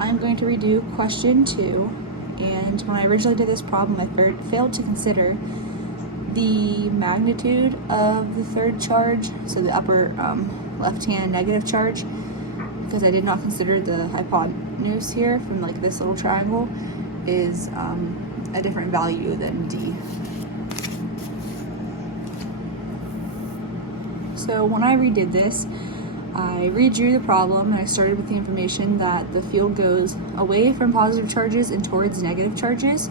I'm going to redo question 2, and when I originally did this problem, I failed to consider the magnitude of the third charge, so the upper left-hand negative charge, because I did not consider the hypotenuse here from like this little triangle is a different value than D. So when I redid this, I redrew the problem and I started with the information that the field goes away from positive charges and towards negative charges.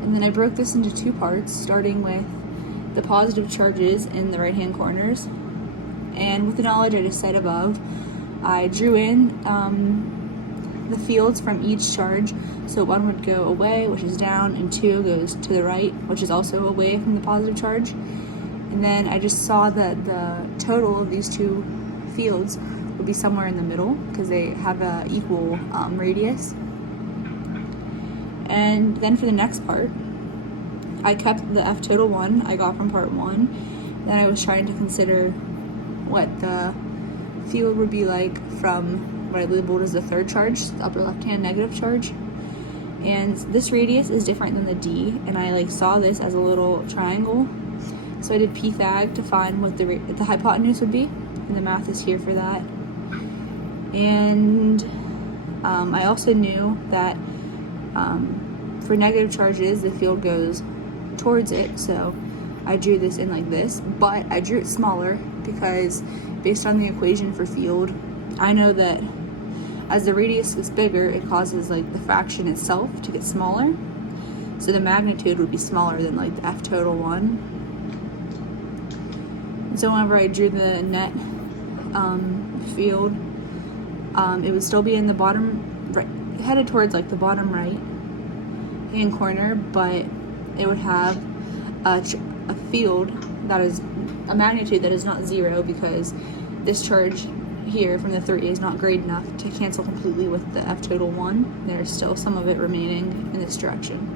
And then I broke this into 2 parts, starting with the positive charges in the right-hand corners. And with the knowledge I just said above, I drew in the fields from each charge. So 1 would go away, which is down, and 2 goes to the right, which is also away from the positive charge. And then I just saw that the total of these 2 fields would be somewhere in the middle because they have a equal radius. And then for the next part, I kept the F total 1 I got from part 1. Then I was trying to consider what the field would be like from what I labeled as the third charge, the upper left-hand negative charge. And this radius is different than the D, and I saw this as a little triangle. So I did Pythag to find what the hypotenuse would be, and the math is here for that. And I also knew that for negative charges, the field goes towards it, so I drew this in like this, but I drew it smaller because based on the equation for field, I know that as the radius gets bigger, it causes the fraction itself to get smaller. So the magnitude would be smaller than the F total 1. So whenever I drew the net field, it would still be in the bottom right, headed towards the bottom right hand corner, but it would have a field that is a magnitude that is not 0 because this charge here from the 3 is not great enough to cancel completely with the F total 1. There's still some of it remaining in this direction.